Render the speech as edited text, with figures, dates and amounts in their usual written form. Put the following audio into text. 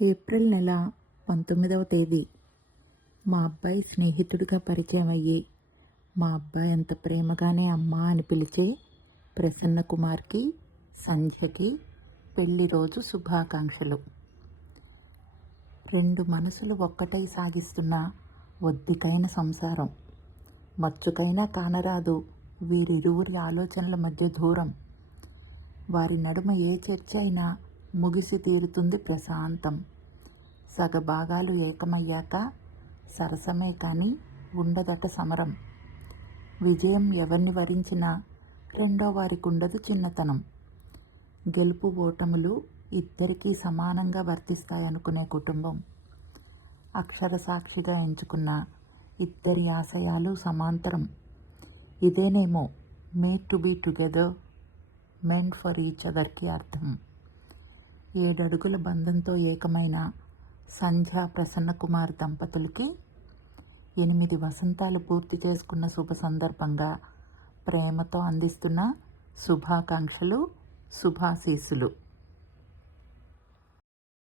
April నెల 19వ తేదీ మా అబ్బాయి స్నేహితుడిగా పరిచయం అయ్యి మా అబ్బాయి అంత ప్రేమగానే అమ్మా అని పిలిచే ప్రసన్న కుమార్కి సంధ్యకి పెళ్లి రోజు శుభాకాంక్షలు. రెండు మనసులు ఒక్కటై సాగిస్తున్న ఒద్దికైన సంసారం. మచ్చుకైనా కానరాదు వీరిరువురి ఆలోచనల మధ్య దూరం. వారి నడుమ ఏ చర్చ అయినా ముగిసి తీరుతుంది ప్రశాంతం. సగభాగాలు ఏకమయ్యాక సరసమే కానీ ఉండదట సమరం. విజయం ఎవరిని వరించినా రెండో వారికి ఉండదు చిన్నతనం. గెలుపు ఓటములు ఇద్దరికీ సమానంగా వర్తిస్తాయనుకునే కుటుంబం. అక్షర సాక్షిగా ఎంచుకున్న ఇద్దరి ఆశయాలు సమాంతరం. ఇదేనేమో made to be together, meant for each అదర్కి అర్థం. 7 అడుగుల బంధంతో ఏకమైన సంధ్య ప్రసన్న కుమార్ దంపతులకి 8 వసంతాలు పూర్తి చేసుకున్న శుభ సందర్భంగా ప్రేమతో అందిస్తున్న శుభాకాంక్షలు, శుభాశీస్సులు.